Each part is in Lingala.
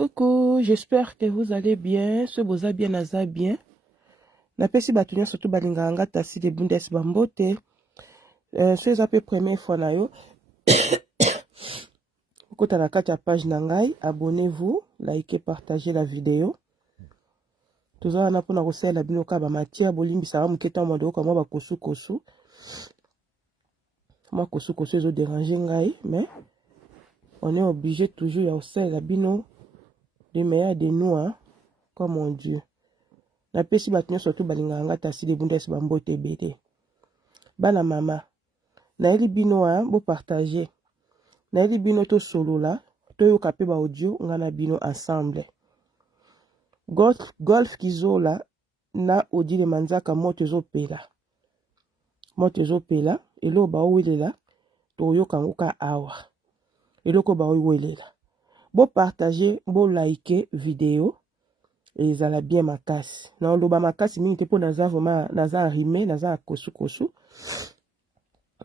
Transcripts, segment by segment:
Coucou, j'espère que vous allez bien. Ce boza bien naza bien. Napesi batunia surtout balinganga tasi de bundes bambote. C'est à peu première fois na yo. Kota na kati ya page nangai, abonnez-vous, likez, partagez la vidéo. Toza na pona kosala bino ka ba matia bolimbisa muketa modo ko ba kosu kosu. Moi kosu kosu ezo déranger ngai, mais on est obligé toujours ya osala bino de meilleur de nous, hein, comme mon Dieu. Na pesi batunia surtout balinganga tasi de bundes bambote bede. Bana mama, na eli bino hein, bo partager. Na eli bino to solo la, to yo kape ba audio ngana bino ensemble. Golf kizola na odile manzaka moto zo pela. Moto zo pela, elo ba owelela, to yo kanguka awa. Elo ko ba owelela. Bo partager, bo like vidéo. Ezala bien makasi. Na oloba makasi mingi te po naza vraiment naza rimé, naza kosu kosu.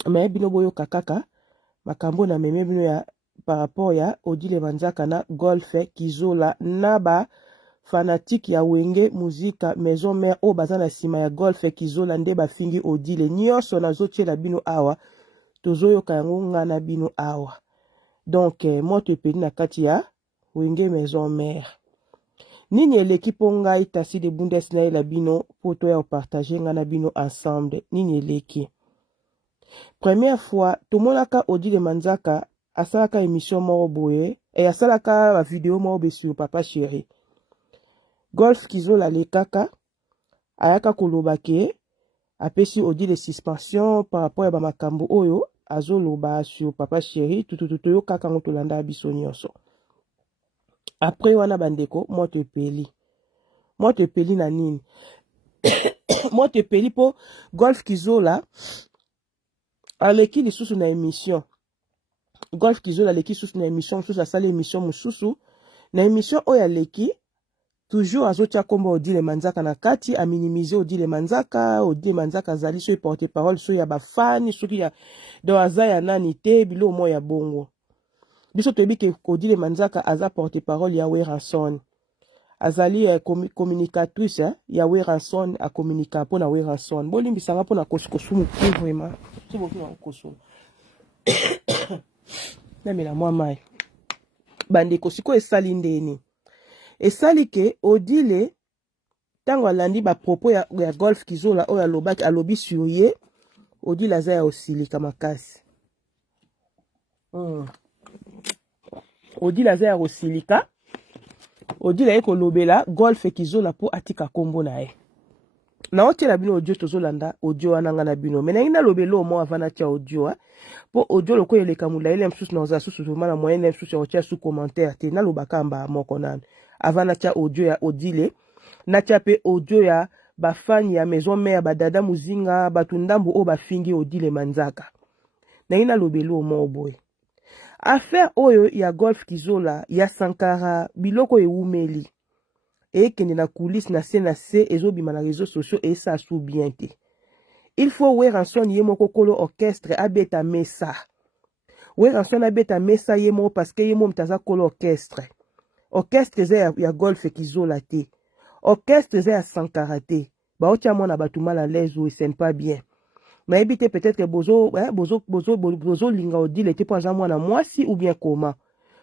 Mais bino boyo kakaka makambo na meme bino ya par rapport ya odile manzaka na golf kizola na ba fanatique ya wenge muzika maison mère o baza na sima ya golf kizola nde ba fingi odile nyonso nazotiela bino awa tozoyoka yango ngana bino awa. Donc moto epeli na kati ya wenge maison mère. Nini eleki po ngai tasi de bundes na ela bino po to ya partager ngana bino ensemble. Nini eleki. Première fois, tomonaka odile manzaka asalaka émission moko boye et asalaka ba vidéo moko be sur papa chéri. Golf kizola lekaka ayaka koloba ke apesi odile suspension par rapport ya ba makambo oyo azoloba sur papa chéri tutututu yo kaka ngotolanda biso nyonso. Après wana bandeko moto epeli. Moto epeli na nini? Moto epeli po golf kizola aleki lisusu na émission. Golf kizola aleki lisusu na émission mususu asali émission mususu. Na émission oyo aleki toujours azotia kombo odile manzaka na kati a minimiser odile manzaka azali so porte parole so ya ba fan soki ya do azaya nani te bilo mo ya bongo. Biso toyebi ke odile manzaka aza porte parole ya Weranson. Azali communicatrice ya Weranson a communica pona Weranson. Bolimbisanga pona kosumu ki vraiment. C'est beaucoup na kosumu. Nami la mwa mai. Bande kosiko esali ndeni. Esali ke odile tango alandi ba propos ya golf kizola oyo alobaki alobi sur ye odile aza ya osilika makasi. Odile aza ya osilika. Odile eko lobela golf kizola po atika kombo na ye. Na otela bino audio tozolanda audio wana ngana bino. Mena ina lobelo mo avana tia audio po audio loko yeleka mula ile msusu na oza susu vumana moyenne msusu ya otia sous commentaire te na lobaka mba moko nana. Avana tia audio ya odile na tia pe audio ya bafani ya maison mère badada muzinga batundambu o bafingi odile manzaka. Na ina lobelo mo boy. Affaire oyo ya golf kizola ya Sankara biloko eumeli. Ekende na coulisse na se ezobima na réseaux sociaux et ça sou bien te. Il faut Weranson ye moko kolo orchestre abeta mesa. Weranson abeta mesa ye moko parce que ye moko mtaza kolo orchestre. Orchestre ze ya golf kizola te. Orchestre ze ya Sankara te. Ba otia mona batuma la l'aise ou c'est pas bien. Mais évitez peut-être que bozo linga odile te po aza mwana mwasi ou bien comment.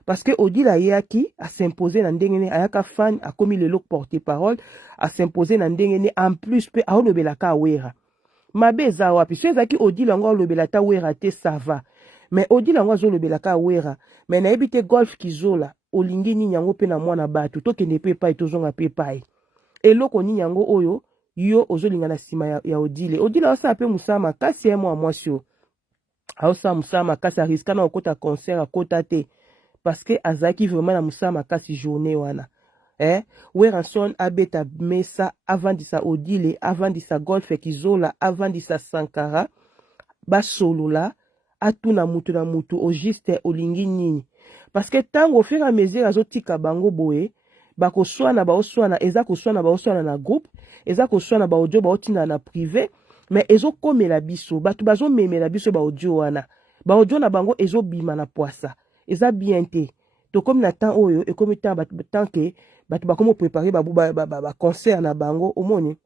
Parce que odile ayaki a s'imposer na ndengene ayaka fan a commis le look porte-parole a s'imposer na ndengene en plus pe a olobelaka wera. Mabe za wapi so ezaki odile ngo olobelata wera te ça va. Mais odile ngo azolobelaka wera. Mais na ebite golf kizola olingi nini yango pe na mwana batu tokende pe pai tozonga pe pai. Eloko nini yango oyo yo ozolinga na sima ya odile. Odile osa pe musama kasi ya mwa mwasio. Aosa musama kasi ariska na okota concert akota te. Parce que azaki vraiment na musama kasi journée wana. Weranson abeta mesa avant disa odile, avant disa golf kizola, avant disa Sankara. Ba solo la, atuna mutu na mutu, au juste olingi nini. Parce que tango au fur et à mesure azotika bango boye, bako swana ba oswana, ezako swana ba oswana na groupe, ezako swana ba audio ba otina na privé, mais ezo kome la biso, batu bazo meme la biso ba audio wana. Ba audio na bango ezo bima na poisa. Eza bien te. to comme na temps oyo et comme temps tant que bato ba comment préparer ba concert na bango omoni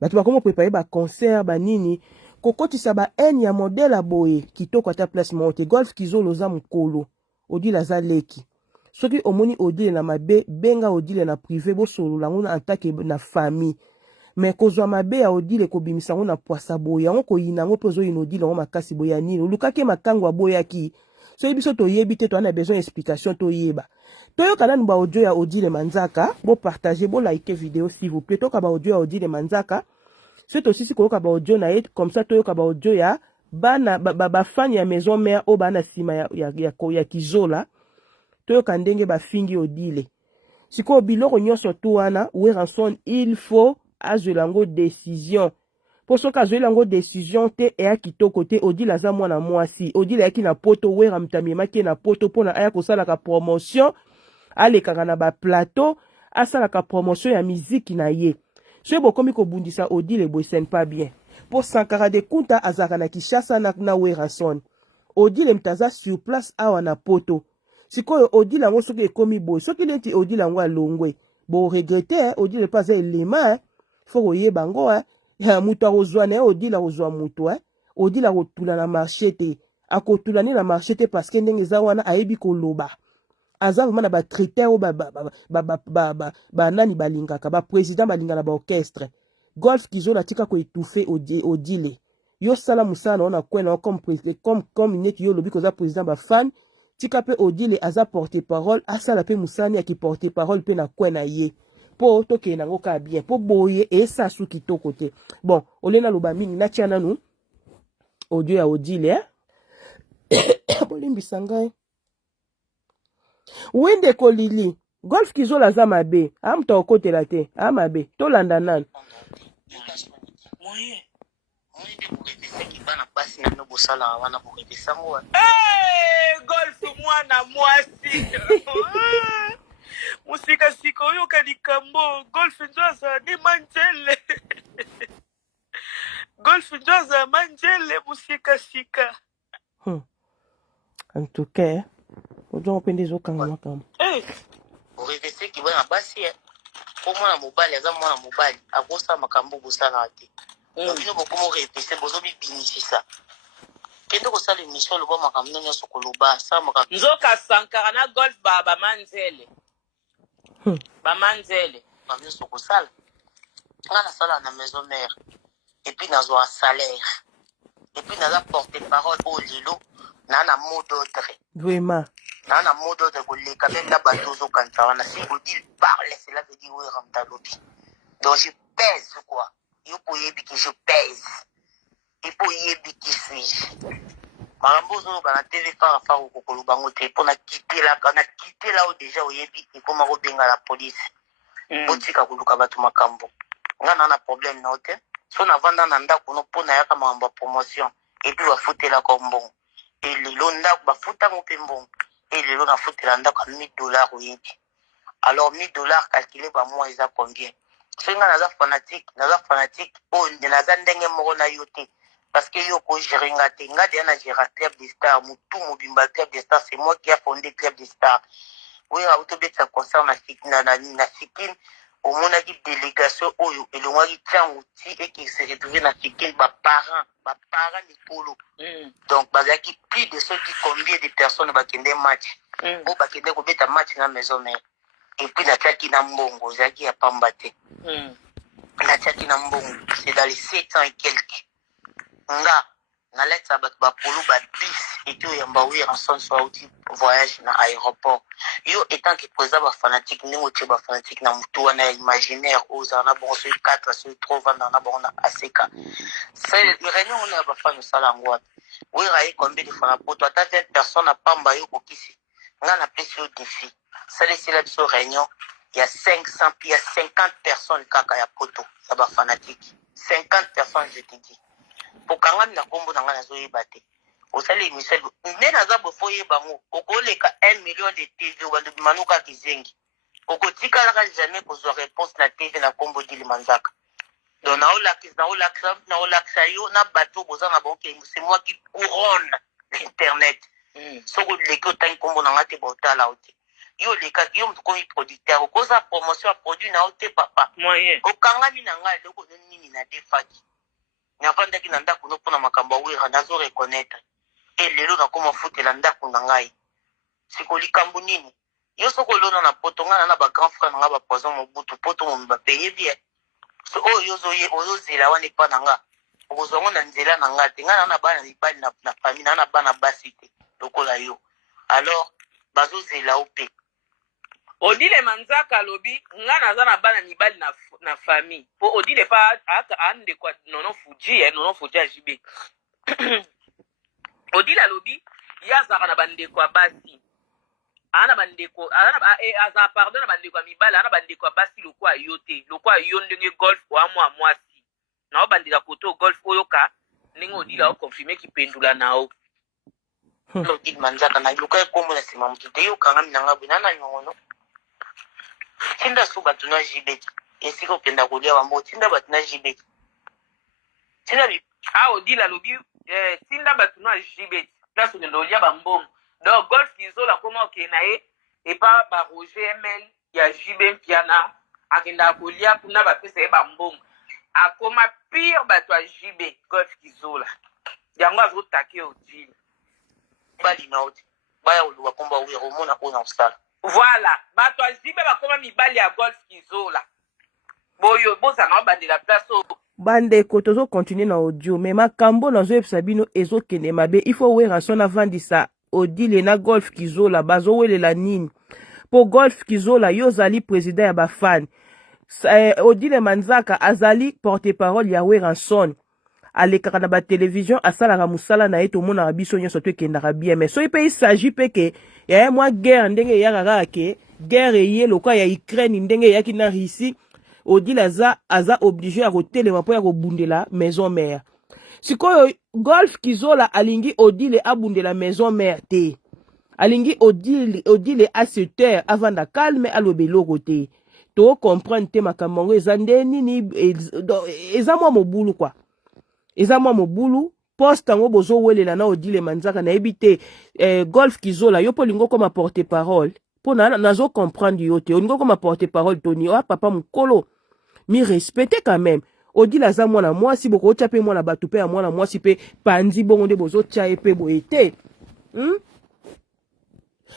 bato ba comment préparer ba concert ba nini kokotisa ba haine ya modèle a boye kitoko ata place monte golf kizoloza mukolo odile aza leki soki omoni odile na mabe benga odile na privé bosolola ngo en tant que na famille mais kozwa mabe ya odile kobimisa ngo na poisa boye yango koyina ngo mpe ozoyina odile ngo makasi boye ya nini olukaki makango aboyaki soki biso toyebi te toana besoin explication toyeba toyoka nanu ba audio ya Odile Manzaka bopartage bolike video s'il vous plaît toyoka ba audio ya Odile Manzaka c'est aussi si koyoka ba audio na ye comme ça toyoka ba audio ya bana bafani ya maison mère o bana sima ya kizola toyoka ndenge bafingi Odile sikoyo biloko nyonso to wana Weranson il faut azwela yango décision po soki azwela yango décision te eya kitoko te Odile aza mwana mwasi Odile ayaki na poto Wera mutamiemaki na poto mpona aya kosalaka promotion alekaka na baplateau asalaka promotion ya miziki na ye soki bokomi kobundisa Odile boye ce n'est pas bien po Sankara de Kunta azalaka na Kinshasa na Weranson Odile mtaza sur place awa na poto sikoyo Odile yango soki ekomi boye soki neti Odile yango alongwe bo regrette Odile pas aza elema fo koyeba ngo mutu akozwa na ye Odile akozwa mutu Odile akotula na marché te akotula ni na marché te parce que ndenge eza wana ayebi koloba aza vraiment na batraiteur oyo banani balingaka baprésident balingaka na baorchestre golf kizola tika koétouffe Odile yo sala mosala na yo na kwena comme neti yo olobi koza président bafan tika mpe Odile aza porte parole asala mpe mosala yaki porte parole mpe na kwena ye po tokende nango kaka bien po boye esa su kitoko te bon olena loba mingi natia nanu audio ya Odile bolimbisa ngai wende kolili golf kizola aza mabe amuta okotela te amabe tolanda nani golf mwana mwasi musika sika oyoka likambo golf nzo aza ni manjele golf nzo aza manjele musika sika en tout cas ojo mpe ezokanga makambo oreveseki bana basi po mwana mobali aza mwana mobali akosala makambo bosala te bino bokoma orevese bozobibinisisa kende kosala émission loba makambo nde nyonso koloba sa makambo nzoka Sankara na golf bamanzele nyonso kosala nga nasala na maison mère epuis nazwa salaire epuis naza porte parole oyo lelo naa na mot d'ordre vraiment naa na mot d'ordre koleka mpe nda bato ozokanisa wana si Odile parle cela veut dire Wera mutalobi donc je pèse quoi yo po oyebi que je pèse epo oyebi qui suis-je makambo ozoloba na tv farafara okokoloba ngo te mpo nakitela oyo deja oyebi ekoma kobenga la polise botika koluka bato makambo nga na problème na yo te so navanda na ndako no mpo nayaka makambo ya promotion epuis bafutelaka mbongo elelo ndako bafutango mpe mbongo elelo nafutela ndako ya $1000 oyebi alors $1000 calculé bamoi eza combien so nga naza fanatique oyo naza ndenge moko na yo te parce que yo kogere nga te nga deya na gera club de star motu mobimba club de star c'est moi qui a fondé club de star oyo autobetisa concert na Sikine omonaki délégation oyo elongwaki ntango ti eke se retrouve na Sikine baparent likolo donc bazalaki plus de soki combien de personnes bakende match oyo bakende kobeta match na maison mère epuis natiaki na mbongo ozalaki ya pamba te natiaki na mbongo c'est dans les 700 et quelques nga naletisa bato bapolo babis ete oyamba Weranson so auti voyage na aéroport yo etant que président bafanatique ndenge otie bafanatique na motu wana ya imaginaire oyo ozala na bongo soki 4 soki 3 vanda na bango na aseka réunion wana ya bafani osala yango wapi Wera ye combien de fois na poto ata 20 personnes na pamba yo kokisi nga napesi yo défi salesila biso réunion ya 500 ya 50 personnes kaka ya poto ya bafanatique 50 personnes je te dis pokangami na kombo na nga nazoyeba te osali émission nde naza bofo oyeba ngo okoleka 1 million de tv obandobi manuka kizengi okotikalaka jamais kozwa réponse na tv na kombo Odile Manzaka donc naolakisa yo na bato boza na bango c'est moi qui couronne internet soko leki otangi kombo na nga te baotala o te yo lekaki yo moto komi producteur okoza promotion ya produit na yo te papa okangami na ngai eloko nini na defaki navandaki na ndako no mpona makambo awera nazo reconnaître e lelo nakoma futela ndako na ngai siko likambo nini yo soko olona na poto ngai na bagrand frère na nga bapoison mobutu poto momibape yebi so oyo ozozela wana epa na nga okozwango na nzela na nga te ngai na bana mibali na famille na bana basi te lokola yo alors bazozela o mpe Odile Manzaka alobi nga naza na bana mibali na famille po Odile pa ande kwa nono fuji ya jibe Odile alobi yazaka na bandeko ya basi ana bandeko aza pardon na bandeko ya mibali ana bandeko ya basi lokwa yote lokwa yo ndenge golf wa mwasi na bandika koto golf oyo ka ndenge Odile o confirmer kipendula nao Odile Manzaka na luka kombo na sima mutu te yo kanga minanga bina na nyongono tinda su bato na jibeti esika okenda kolia bambo tinda bato na jibeti tinda Odile alobi tinda bato na jibeti place okenda kolia bambongo donc golf izola koma okenda ye epa ba Roger ML ya jibe mpiana akenda kolia kuna bapesa ye bambongo akoma pire bato ya jibe golf izola yango azotake Odile bali na oti baya oluwa komba wera omona ona osala voilà bato azibe bakoma mibali ya golf kizola boyo bozanga obandela place oyo bandeko tozokontinue na audio me makambo nazoyebisa bino ezokende mabe ifo wera so navandisa Odile na golf kizola bazowelela nini po golf kizola yo ozali président ya bafani Odile Manzaka azali porte-parole ya Weranson alekaka na batelevizio asalaka mosala na ye tomonaka biso nyonso to ekendaka bien mais soki mpe isagi mpe ke ya mwa guerre ndenge eyaka kaka ke guerre eye lokola ya Ukraine ndenge eyaki na Russie Odile aza obligé ya kotelema mpo ya kobundela maison mère sikoyo golf kizola alingi Odile abundela maison mère te alingi Odile se taire avanda calme aloba eloko te to comprendre te makambo yango eza nde nini eza mwa mobulu kwa eza mwa mobulu poste yango bozowelela na Odile Manzaka nayebi te golf kizola yo mpo olingi okoma porte parole mpo nazo comprendre yo te olingi okoma porte parole toni papa mokolo mi respecte quand même Odile aza mwana mwasi bokotia mpe mwana bato mpe ya mwana mwasi mpe pandi bongo nde bozotia ye mpe boye te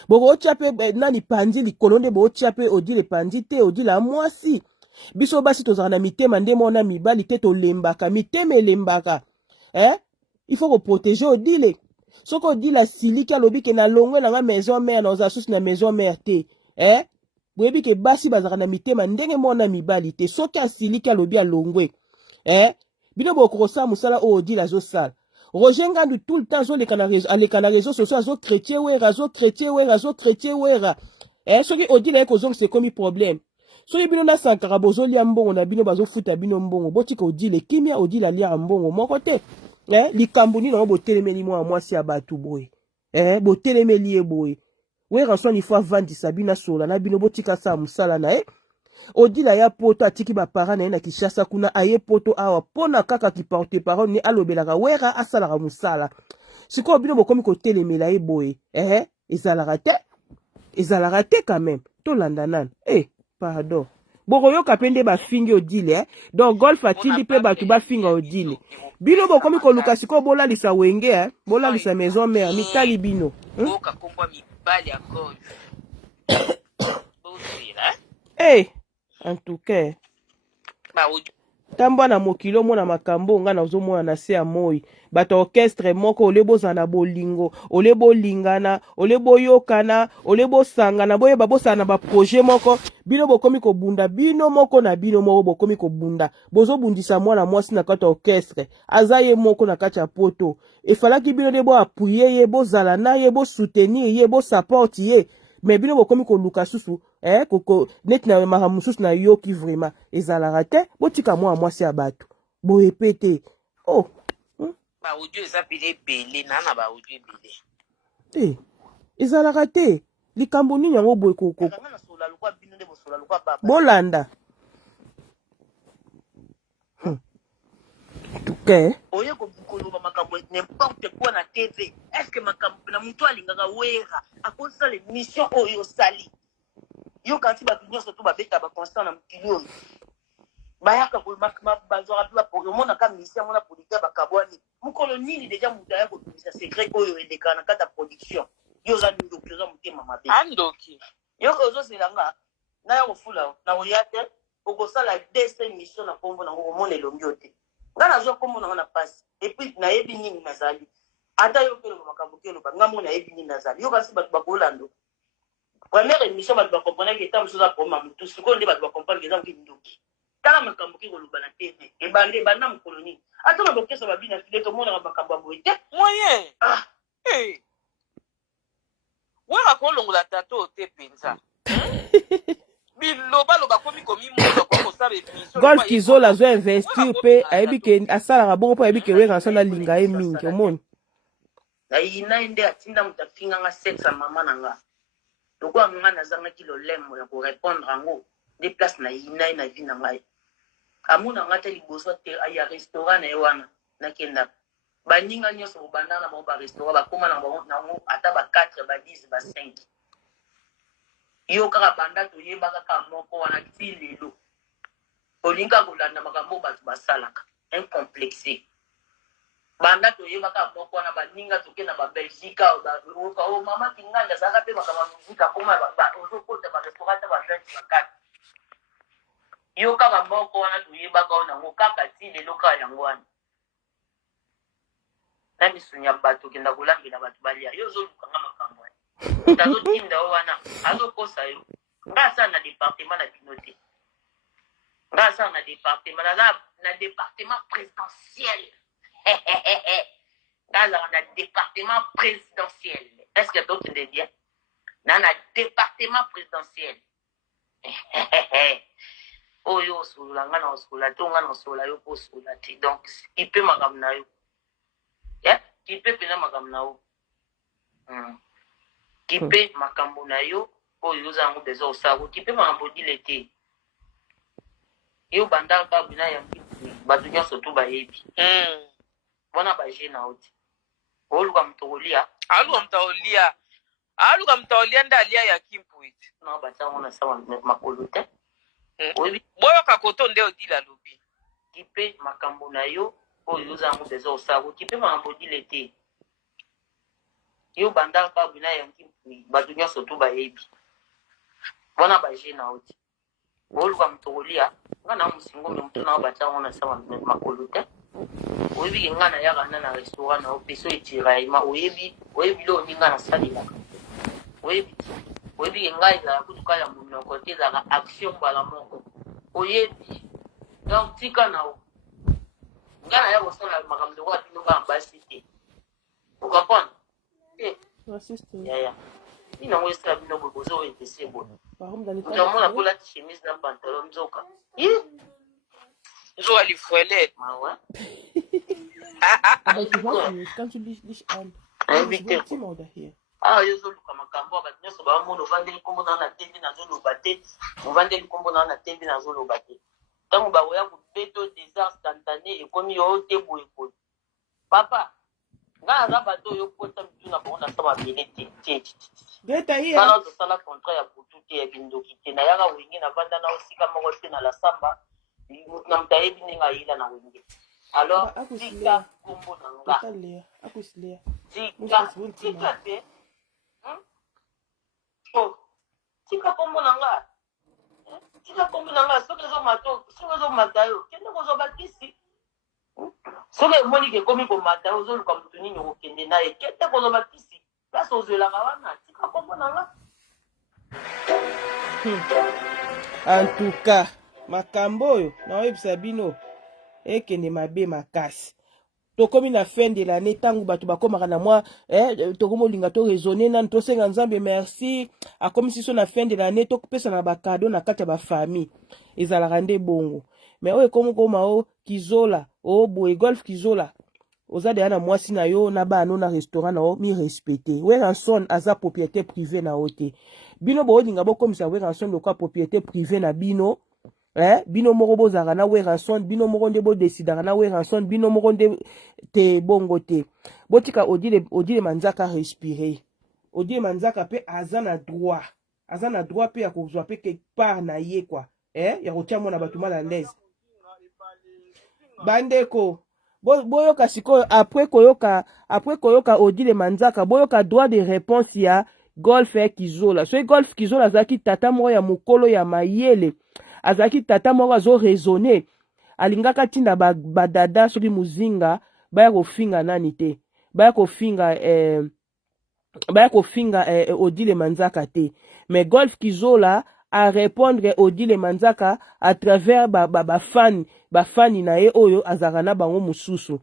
bokotia mpe nani pandi likolo nde botia mpe Odile pandi te Odile ya mwasi biso basi tozala na mitema nde mona mibali te tolembaka mitema elembaka il faut protéger Odile soko Odile asiliki alobi ke na longwe na nga maison mère na oza susi na maison mère te boyebi ke basi bazalaka na mitema ndenge mona mibali te soki asiliki alobi alongwe bino bokosala mosala oyo Odile azosala Roger Ngandu tout le temps aleka na réseau sociaux azo chrétien wera soki Odile aye kozongisa ekomi problème soki bino nasankaka bozolia mbongo na bino bazofuta bino mbongo botika Odile kimia Odile aliaka mbongo moko te likambo nini yango botelemeli mwana mwasi ya bato boye botelemeli ye boye Weranson ifo avandisa bino asola na bino botika sa mosala na ye Odile aya poto atiki bapara na ye na Kinshasa kuna aye poto awa mpona kaka kiporte parole ne alobelaka wera asalaka mosala sikoyo bino bokomi kotelemela ye boye ezalaka te quand même tolanda nani pardon bokoyoka mpe nde bafingi Odile donc golf atindi mpe bato bafinga Odile bino bokomi koluka sikoyo bolalisa wenge bolalisa maison mère mitali bino en tout cas tambwa na mokili omona makambo nga nazomona na se ya moi bato orchestre moko ole bozala na bolingo ole bolingana ole boyokana ole bosangana boyeba bosala na baprojet moko bino bokomi kobunda bino moko na bino moko bokomi kobunda bozobundisa mwana mwasi na kati ya orchestre aza ye moko na kati ya poto efalaki bino nde boapuye ye bozala na ye bosoutenir ye bosupport ye mais bino bokomi koluka susu neti na makambo mosusu na yoki vraiment ezalaka te botika mwana mwasi ya bato boye pe te baaudio eza pele ebele na baaudio ebele ezalaka te likambo nini yango boye bolanda oye koloba makambo n'importe quoi na TV est-ce que makambo na mutu alingaka wera akosa les missions oyo sali yo kanti ba nyonso to babeta ba constant na mokili oyo bayaka kolmakama bazwaka mpe bapomona ka mission mona politique bakabwani mokolo nini deja mutu aya kobimisa secret oyo elekaka na kati ya production yo oza ndoki oza motema mabe andoki yo ozozelanga naya kofula na koya te okosala dese mission na kombo nango komona elongi yo te nga nazwa kombo nango na pasi epuis nayebi nini nazali ata yo mpe loba makambo ke loba nga mo nayebi nini nazali yo kasi bato bakolando première émission bato bakomponaki eta mosusu akoma motu sikoyo nde bato bakomponaki eza moke ndoki tala makambo ke koloba na tv ebande ebanda mokolo nini ata na bokesa babina file tomonaka makambo ya boye te moyen waka kolongola tato te mpenza bilobaloba komi komimola kwa kosala émission Golf Kizola zo investir pe ayebi ke asalaka bongo po ayebi ke wera nsona linga ye mingi omoni na yina nde atinda moto afinganga sexe ya mama na nga lokola nga nazangaki lolemo ya korépondre yango nde place na yina ye na vi na ngai amona nga te liboso te ya restaurant na ye wana nakenda baninga nyonso kobanda na bango barestaurant bakóma na bango ata ba 4 ba 10 ba 5 yo kaka banda toyeba kaka moko wana ti lelo olinga kolanda makambo bato basalaka incomplexe banda toyeba kaka moko wana baninga tokenda babelgique o mama kinganda azalaka mpe makambo ya muzike akoma ozokota barestaurant ta ba 20 ba 4 yo kaka moko wana toyebaka o nango kaka ti lelo kaka yango wana na misuni ya bato okenda kolambela bato balia yo ozolukanga makambo wana tazotinda o wana azokosa yo nga asala na département na bino te nga asala na département na département présidentiel nga azala na département présidentiel est-ce que tokende bien na département présidentiel oyo osolola nga na osolola to nga na osolola yo mpo osolola te donc ipe makambo na yo kipe mpena makambo na yo kipe makambo na yo oyo oza yango deja osako kipe makambo dile te yo bandaka bina yangi bato nyonso to bayebi wana baje na yo te oluka moto kolia aluka mutaolia nde alia ya kimpuiti na batango na sawa makolo te boyoka koto nde odila lobi kipe makambo na yo oyo oza yango deja osako kipe makambo dile te yo bandaka bina yangi bato nyonso to bayebi wana baje na yo te oluka moto kolia nga na mosingo me moto na batango na sawa makolo te oyebi ke nga na yaka na restaurant na yo peso etiraillement oyebi lo oninga nasalelaka oyebi ke ngai ezala kutuka ya monoko te ezalaka action mbala moko oyebi donc tika na yo nga na ya kosala makambo lokola bino nga na basi te okapona yaya binango esala bino boye bozo oyo epesi boye ozamona kolati chemise na pantalon nzoka nzoka lifuele mawa yo ozoluka makambo bato nyonso bamona ovandeli nkombo nao na tv nazoloba te ovandeli nkombo nao na tv nazoloba te ntango bakoya kobeto désastre instantané ekomi yo te boye boye papa nga naza bato oyo kota mitu na bango nasa mabele te kana tosala contrat ya butu te ya bindoki te nayaka wenge navanda na osika moko te na lasamba na moto ayebi ndenge ayila na wenge alors tika nkombo na nga tika te tika nkombo na nga tika nkombo na nga soki ezomata yo kende kozwa kisi soki emoni ke ekomi komata yo ozoluka motu nini okokende na ye kende kozwa kisi place ozwelaka wana tika nkombo na nga en tout cas makambo oyo naoyebisa bino ekende mabe makasi tokomi na fin de l'année ntango bato bakomaka na mwa tokomolinga to raisonner nani tosenga nzambe merci akomisi so na fin de l'année tokopesa na bakado na kati ya bafamille ezalaka nde bongo mais oyo ekomokoma o Kizola o boye Golf Kizola oza deya na mwasi na yo na bano na restaurant na yo mi respecte Weranson aza propriété privée na yo te bino boolinga bokomisa Weranson lokwa propriété privée na bino bino moko bozalaka na weranson bino moko nde bodesidaka na weranson bino moko nde te bongo te botika odile manzaka respire odile manzaka pe aza na droit pe ya kozwa pe quelque part na ye kwa ya kotia mwana bato mal à l'aise bandeko boyoka sikoyo après koyoka odile manzaka boyoka droit de réponse ya Golf Kizola soki Golf Kizola azalaki tata moko ya mokolo ya mayele azalaki tata moko azo raisonner alingaka tinda badada soki muzinga baya kofinga nani te baya kofinga odile manzaka te mais Golf Kizola a répondre odile manzaka à travers bafani na ye oyo azalaka na bango mosusu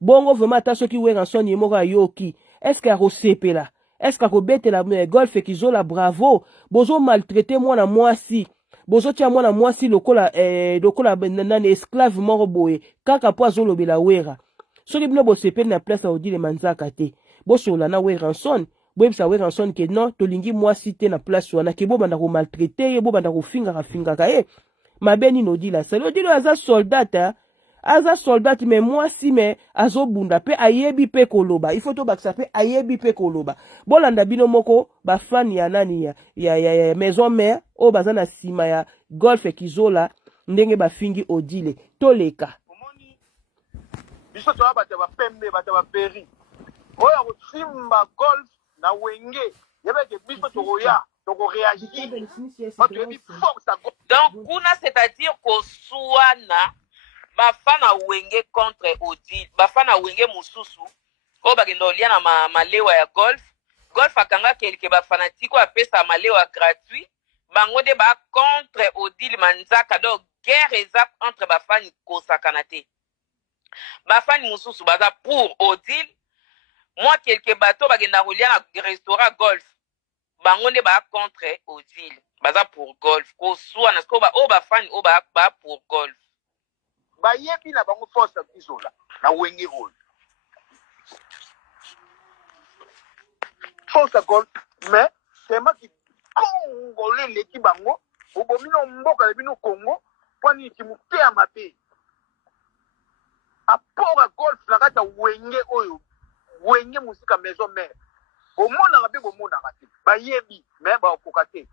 bongo vraiment ata soki weranson ye moko ayoki estce akosepela estce akobetela Golf Kizola bravo bozo maltraité mwana mwasi bozotia mwana mwasi lokola nani esclave moko boye kaka po azolobela wera soki bino bosepeli na place odile manzaka te bosola na weranson boyebisa weranson ke non tolingi mwasi te na place wana ke bobanda komaltraite ye bobanda kofingaka ye mabe nini odila sali odili aza soldat me mwasi me azobunda pe ayebi pe koloba ifo tobakisa pe ayebi pe koloba bolanda bino moko bafani ya nani ya maison mère oyo baza na nsima ya Golf Kizola ndenge bafingi odile toleka biso toya bato bapembe bato baperi oyo akosimba Golf na wenge yebeke biso tokoya tokoreagir bato yebi force ya Golf. Donc kuna c'est-à-dire kosuana bafana wenge contre Odile bafana wenge mususu oyo bakenda olia na malewa ya Golf akanga kelke bafanatiko apesa malewa gratuit bango nde ba contre Odile manzaka donc guerre eza entre bafani kosakana te bafani mususu baza pour Odile moi kelke bato bakenda kolia na restaurant Golf bango nde ba contre Odile baza pour Golf kosuana siko oyo bafani oyo ba pour Golf bayebi na bango force ya Kizola na wenge oyo force ya Golf mais temaki Congolais leki bango obomino mboka le bino Congo pwani kimuke ya mabe apport ya Golf na kati ya wenge oyo wenge musika maison mère bomonaka mpe bomonaka te bayebi mais bakoka te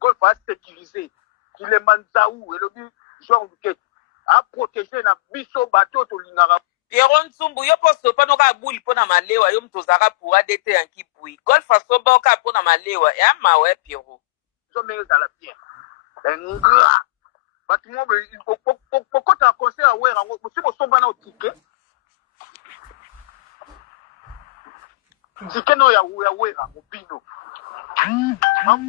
Golf a sécurisé kilemba nzau elobi Jean Bukete a protéger na biso bato tolingaka Pierrot Nsumbu yo poso pa noka abuli mpona malewa yo mtozaka pour adete yanki pui Golf asoba oka mpona malewa ya mawe Pierrot zo me ezala bien nga bato mo pokota na conseil ya wera ngo musi bosomba na otike tike no ya wera mobino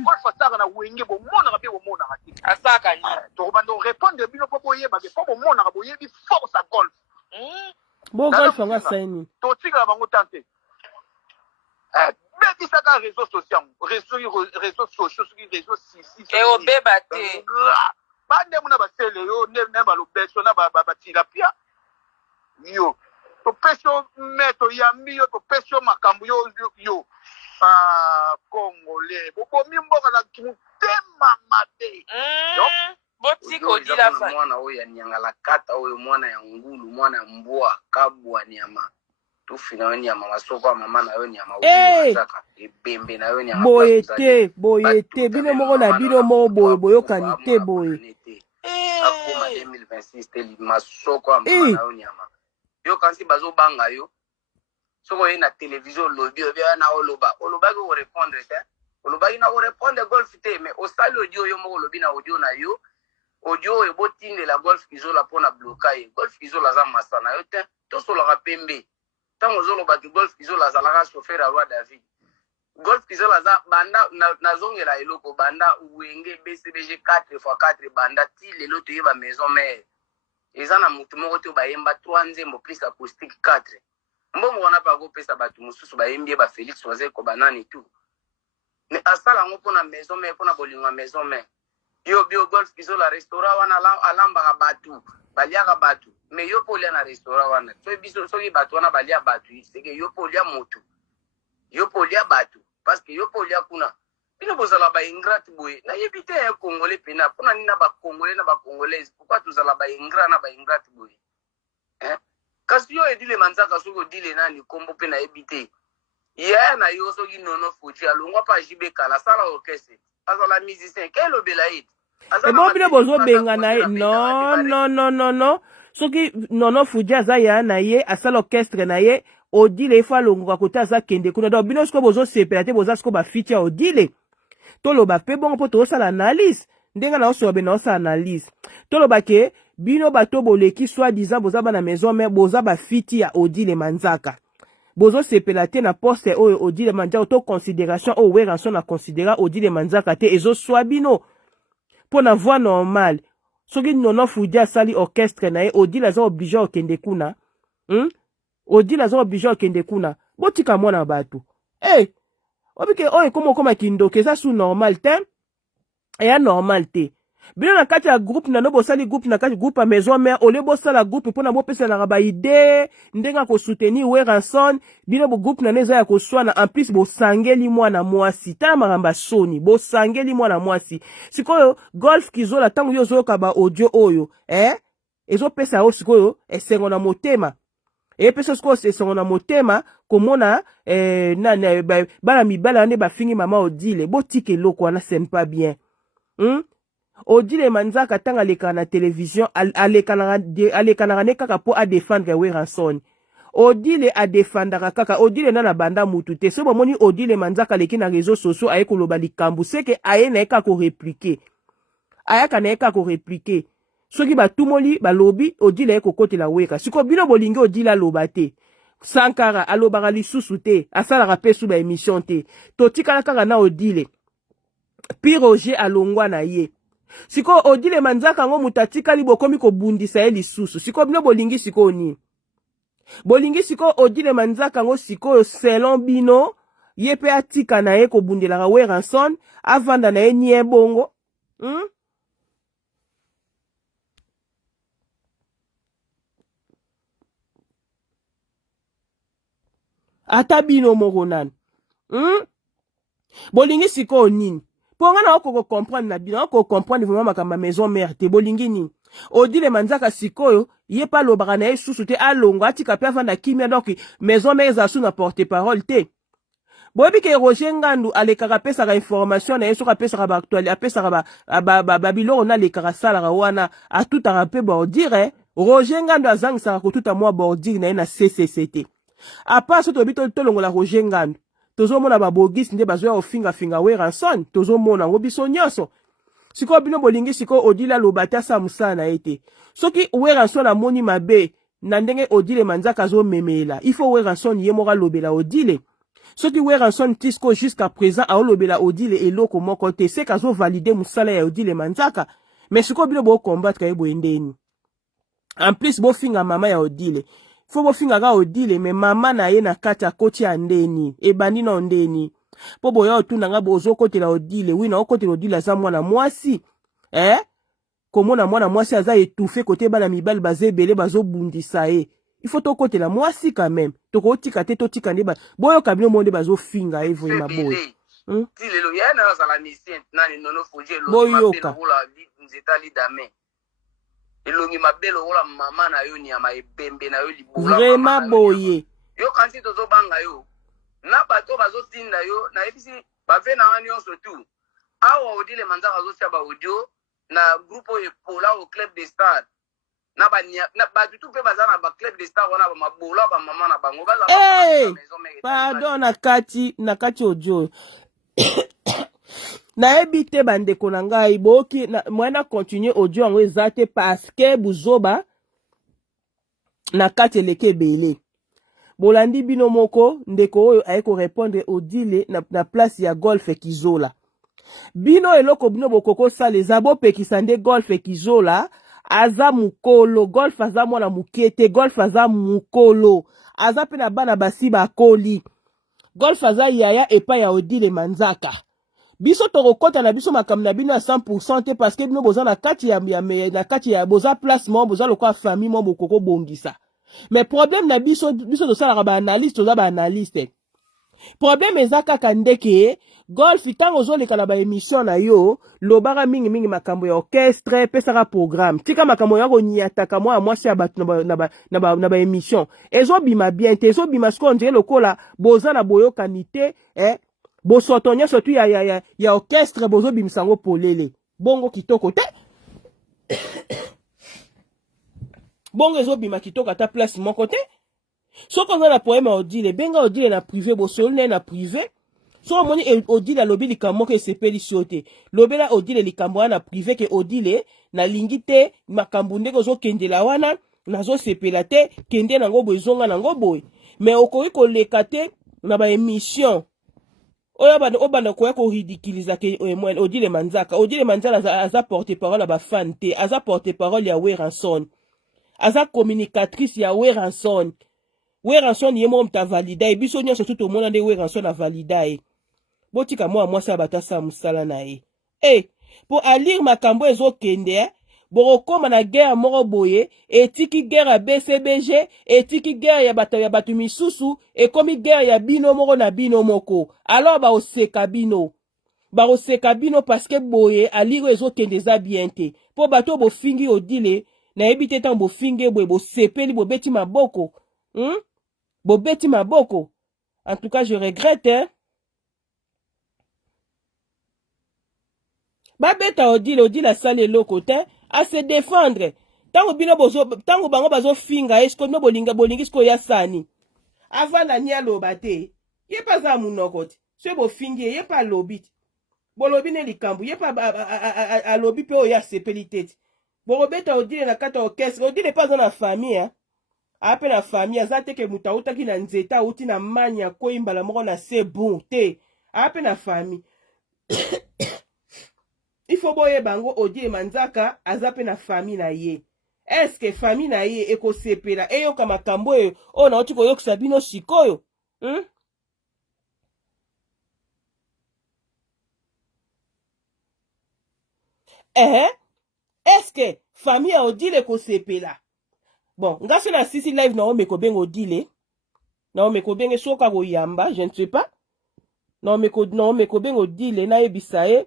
Golf asaka na wenge bomonaka mpe bomonaka te asaka nini tokobanda orépondre bino mpo boyebake mpo bomonaka boyebi force ya Golf bo Golf anga saini totikala bango tante bekisaka réseau social réseau sociaux soki réseau sisi eobeba te bandemu na basele yo na balobeso na batilapia yo topesi yo me toyambi yo topesi yo makambo yo Congolais bobomi mboka na kimutema mabe botika odila fa mwana oyo ya nyangala kata oyo mwana ya ngulu mwana ya mbwa kabwa nyama tufina yo nyama masoko ya mama na yo nyama ozaka ebembe na yo nyama boye te bino moko na bino moko boyokani te boye akoma 2026 te masoko ya mama na yo nyama yo kansi bazobanga yo soko ye na télévision lobi obia na olobaki korépondre te olobaki na korépondre Golf te mais osali audio yo moko olobi na audio na yo audio oyo botindela Golf Kizola mpona bloka ye Golf Kizola aza masa na yo te tosolaka pembe ntango ozolobaki Golf Kizola azalaka chauffeur ya roi David Golf Kizola aza banda nazongela eloko banda wenge BCBG 4x4 banda ti lelo toyeba maison mère eza na mutu moko te bayemba 3 nzembo plus acoustique 4 mbongo wana pa kopesa bato mosusu bayembi ba Félix Wazeko banani tu mais asala ngo mpona maison mère mpona bolingo maison mère yo bio Golf Kizola restaurant wana alambaka bato baliaka bato mais yo po lia na restaurant wana so biso soki bato wana balia bato seke yo po lia moto yo po lia bato parce que yo po lia kuna bino bozala ba ingrate boye na yebite ya congolais pena pona ni na ba congolais na ba congolaise pourquoi tozala ba ingrate na ba ingrate boye kasi yo edile manzaka soko dile nani kombo pena yebite ya na yo soki nono fuji alongwa pa jibe kala sala orchestre azala musicien quel obelaïd et bon bino bozo benga na ye non soki nono fuji aza ya na ye asala orchestre na ye odile ifo alongoka kote aza kende kuna donc bino siko bozo sepela te boza siko bafiti ya odile toloba pe bongo mpo tozosala analyse ndenge na osoba be na osala analyse toloba ke bino bato boleki soi-disant boza bana maison mère boza bafiti ya odile manzaka bozo sepela te na poste oyo odile manzaka to considération oyo weranso na considéra odile manzaka te ezoswa bino mpo na voix normal soki nono fudi asali orchestre na ye odile aza oblige okende kuna odile aza oblige okende kuna botika mwana bato obike oyo ekoma kindoke eza su normal te eya normal te bino na kati ya groupe na no bosali groupe na kati groupe ya maison mère ole bosala groupe mpona bopesanaka baide ndenge ya kosoutenir weranson bino groupe na no eza ya koswana en plus bosangeli mwana mwasi tala makambo ya soni bosangeli mwana mwasi sikoyo golf kizola ntango yo ozoyoka ba audio oyo ezopesa yo sikoyo esengo na motema epesa sikoyo esengo na motema komona bana mibala wane bafingi mama odile botika eloko wana c'est pas bien odile manzaka tanga alekana na télévision alekanaka ne kaka po adefendre weranson odile adefandaka kaka odile na banda mutu te so bomoni odile manzaka aleki na réseaux sociaux aye koloba likambu seke aye na eka koreplike ayaka na eka koreplike soki batumoli balobi odile aye kokotela weka siko bino bolingi odile aloba te Sankara alobaka lisusu te asalaka pe su ba émission te totikala kaka na odile pi Roger alongwa na ye siko odile manzaka ngo mutatikali bokomi kobundisa ye lisusu siko bino bolingi siko ni bolingi siko odile manzaka ngo siko selon bino ye pe atika na ye kobundelaka weranson avanda na ye nie bongo ata bino moko nani bolingi siko nini po nga na oko comprendre na bino oko comprendre vraiment makamba maison mère te bolingi nini odile manzaka sikoyo ye pa lobaka na ye susu te alongo atika pe avanda kimia donc maison mère eza su na porte parole te boyebi ke Roger Ngandu alekaka apesaka information na ye soki apesaka baactuali apesaka babiloko na alekaka asalaka wana atutaka mpe bordire Roger Ngandu azangisaka kotuta mwa bordire na ye na CCCT apa so tobi tolongola Roger Ngandu tozomona babogisi nde bazoya ofingafinga weranson tozomona ngo biso nyonso siko bino bolingi siko odile aloba te asa mosala na ye te soki weranson amoni mabe na ndenge odile manzaka azomemela ifo weranson ye moko alobela odile soki weranson tisco jusqu'à présent aolobela odile eloko moko te seka azovalide mosala ya odile manzaka mais siko bino bokombattre ye boye ndeni en plus bofinga mama ya odile fo bofingaka odile me mama na ye na kati ya koti ya ndeni ebandi na ndeni po boya otuna nga bozokotela odile wi na okotela odile aza mwana mwasi komona mwana mwasi aza etufe kote bana mibali baza ebele bazobundisa ye ifo tokotela mwasi quand même tokotika te totika nde boyoka bino mo nde bazofinga ye vraiment boye lelo ya na azala misien nani nono fuji boyoka nzeta lidame elongi mabe lokola mama na yo nyama ebembe na yo libula vraiment boye yo kanti tozobanga yo na bato bazotinda yo na yebisi bave na ngani nyonso tu awa odile manzaka azotia ba audio na groupe oyo epola au club de star na bato tu mpe baza na ba club de star wana bamabola bamama na bango baza pardon na kati audio nayebi te bandeko na ngai boki mwana continue audio yango eza te parce que buzoba na kati eleke ebele bolandi bino moko ndeko oyo aye korépondre odile na place ya golf kizola bino eloko bino bokokosala eza bopekisa nde golf kizola aza mukolo golf aza mwana muke te golf aza mukolo aza mpe na bana basi bakoli golf aza yaya epai ya odile manzaka biso tokokota na biso makambo na bino ya 100% te parce que bino boza na kati ya boza place mo boza lokola famille mo bokoko bongisa mais problème na biso tosalaka baanalyste toza baanalyste problème eza kaka ndeke golf ntango ozoleka na baémission na yo lobaka mingi makambo ya orchestre pesaka programme tika makambo ya koniataka mwa mwasi ya bato na baémission ezobima bien te ezobima siko ondire lokola boza na boyokani te bosoto nyonso tu ya orchestre bozobimisa yango polele bongo kitoko te bongo ezobima kitoko ata place moko te soki oza na poème ya odile benga odile na privé bosoli na ye na privé so omoni odile alobi likambo moko esepelisi yo te lobela odile likambo wana na privé ke odile nalingi te makambo ndenge ozokendela wana nazosepela te kende nango boye ezonga nango boye mais okoki koleka te na baémission oyo obanda koya koridikiliza ke odile manzaka aza porte parole ya bafan te aza porte parole ya Weranson aza communicatrice ya Weranson ye moko muta valida ye biso nyonso tu tomona nde Weranson avalida ye botika mwa mwasi bato asala mosala na ye po alire makambo ezokende bokokoma na guerre moko boye etiki guerre ya BCBG etiki guerre ya bato misusu ekomi guerre ya bino moko na bino moko alors baoseka bino parce que boye alire ezokende eza bien te po bato bofingi odile nayebi te ntango bofingi boye bosepeli bobeti maboko bobeti maboko en tout cas je regrette babeta odile asali eloko te a se défendre tango bango bazofinga esko no bolingi siko ya sani avanda ni aloba te ye pa za munoko te so bofingi ye pa alobi te bolobi ne likambo ye pa alobi pe oyo asepeli te bokobeta odile na kati ya orchestre odile pa aza na famille ape na famille aza te ke mutu autaki na nzete auti na mani akwei mbala moko na se bon te ape na famille il faut boye bango odile manzaka aza pe na famille na ye eske famille na ye ekosepela eyoka makambo oyo nauti koyokisa bino sikoyo eske famille ya odile ekosepela bon ngasi na sisi live na omeko benga odile na omeko benga soka koyamba je ne sais pas na omeko benga odile na yebisa ye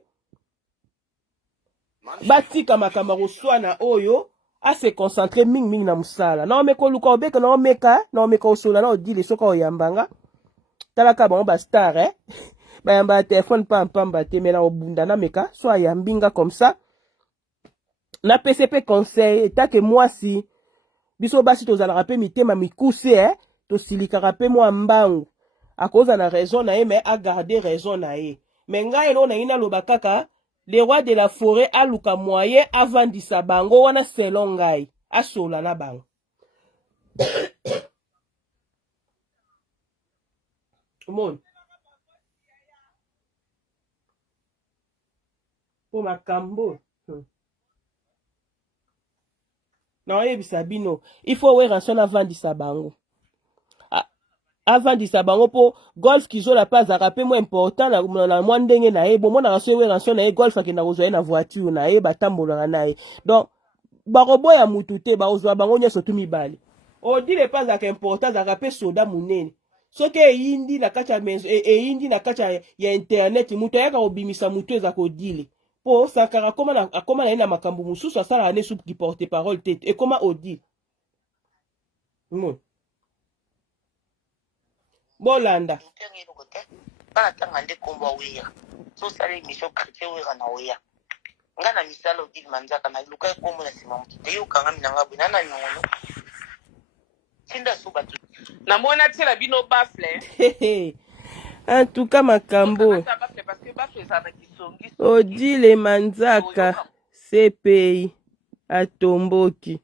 batika makambo koswana oyo ase concentre mingi na musala na omeko luka obeka na omeka osola na odile soka oyambanga talaka bango ba star bayamba telefone pamba te mena obunda na meka so ayambinga comme ça na PCP conseil etake mwasi biso basi tozalaka pe mitema mikuse tosilikaka pe mwa mbangu akoza na raison na ye mais a garder raison na ye mais ngai no na ina loba kaka le roi de la forêt aluka moyen avandisa bango wana selon ngai asola na bango mon po makambo na oyebisa bino il faut Weranson avandisa bango avandisa bango po golf kizola pa azaka pe mwa important na mwa ndenge na ye bomonaka so Weranson na ye golf akenda kozwa ye na voiture na ye batambolaka na ye donc bakoboya mutu te bakozwa bango nyonso tu mibale odile pa azaka important azaka pe soda munene soki eyindi na kati ya maison eyindi na kati ya internet mutu ayaka kobimisa mutu eza kodile po Sankara akoma na ye na makambo mosusu asalaka ne supu ki porte parole te ekoma odile bolanda bana tanga nde kombo aweya tosala émission quartier wera na oya nga na misala odile manzaka na luka ekombo na nsima moto te yokanga minanga bwe nana nyono tinda so bato namona tiela bino bafle en tout cas makambo odile manzaka CPI atomboki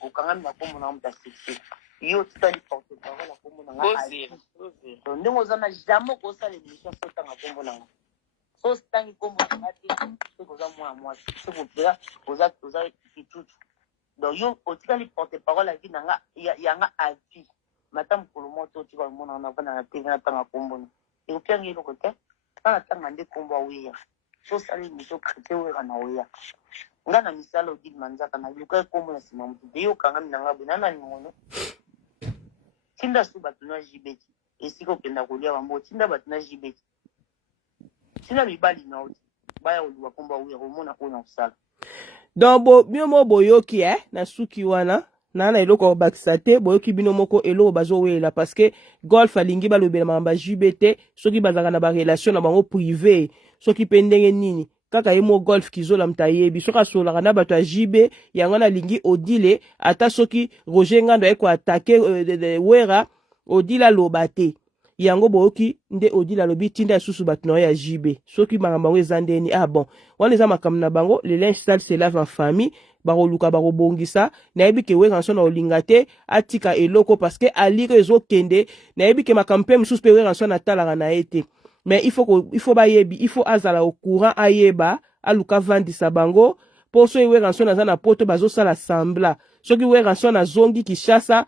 okanga mina kombo na moto asepeli yo totali porte parole na kombo na nga ndenge oza na jamai okosala émission so otanga kombo na nga so otangi kombo na nga te soki oza mwana mwasi soki opela oza kitutu donc yo otikali porte parole avi na nga yanga avi mata mokolo moto otika omona na vanda na tv natanga kombo na ekopianga eloko te nga natanga nde kombo aweya so osala émission chrétien wera na oya nga na misala odile manzaka na luka ekombo na nsima motu te yokanga mina nga bwe nana ningono tinda so bato na jibeti esika okenda kolia bambo tinda bato na jibeti tina mibali na oti baya oluwa komba uya komona oyo na kosala donc bino mo boyoki na suki wana na eloko bakisa te boyoki bino moko eloko bazowelela parce que golf alingi balobela makambo ya JBT soki bazalaka na barelation na bango privé soki mpe ndenge nini kaka ye mo golf kizola mutu ayebi soki asololaka na bato ya JB yango wana alingi odile ata soki Roger Ngando aye koatake wera odile aloba te yango boyoki nde odile alobi tinda lisusu bato na yo ya JB soki makambo yango eza ndeni bon wana eza makambo na bango le linge sale se lave en famille bakoluka bakobongisa nayebi ke wera nso na olinga te atika eloko parce que alire ezokende nayebi ke makambo mpe mosusu mpe wera nso natalaka na ye te mais il faut bayebi il faut azala au courant ayeba aluka vandisa bango po so wera nso naza na poto bazosala sambla soki wera nso na zongi Kishasa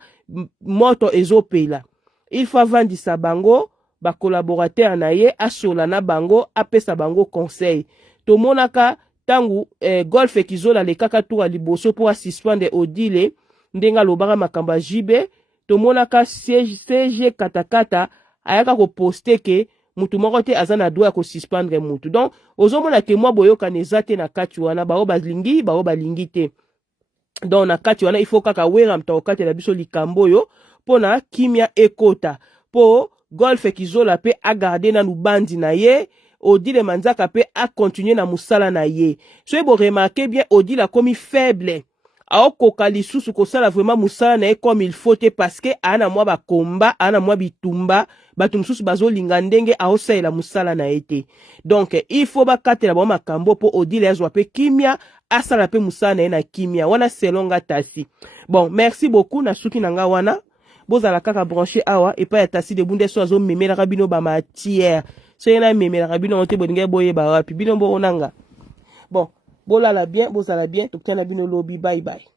moto ezopela il faut vandisa bango ba collaborateur na ye asola na bango apesa bango conseil tomonaka tangu golf ekizola le kaka tour liboso po suspendre odile ndenga lobaka makambo ya JB tomonaka CG katakata ayaka ko poster ke mutu moko te aza na droit ya kosuspendre mutu donc ozomona ke mwa boyokana eza te na kati wana bao balingi te donc na kati wana il faut kaka wera mutu akokatela biso likambo oyo mpona kimia ekota po golf ekizola mpe agarde nanu bandi na ye odile manzaka mpe akontinue na mosala na ye soki boremarke bien odile akomi faible aokoka lisusu kosala vraiment mosala na ye comme il faut te parce que ana mwa bakomba ana mwa bitumba bato mosusu bazolinga ndenge aosalela mosala na ye te donc il faut bakatela bango makambo mpo odile azwa mpe kimia asala mpe mosala na ye na kimia wana selonga tasi bon merci beaucoup na suki na nga wana bozala kaka branché awa epai ya tasi debu nde so azomemelaka bino bamatière soki na ememelaka bino te bolingai boyeba wapi bino mbonanga bon bolala bien bozala bien tokia na bino lobi bye bye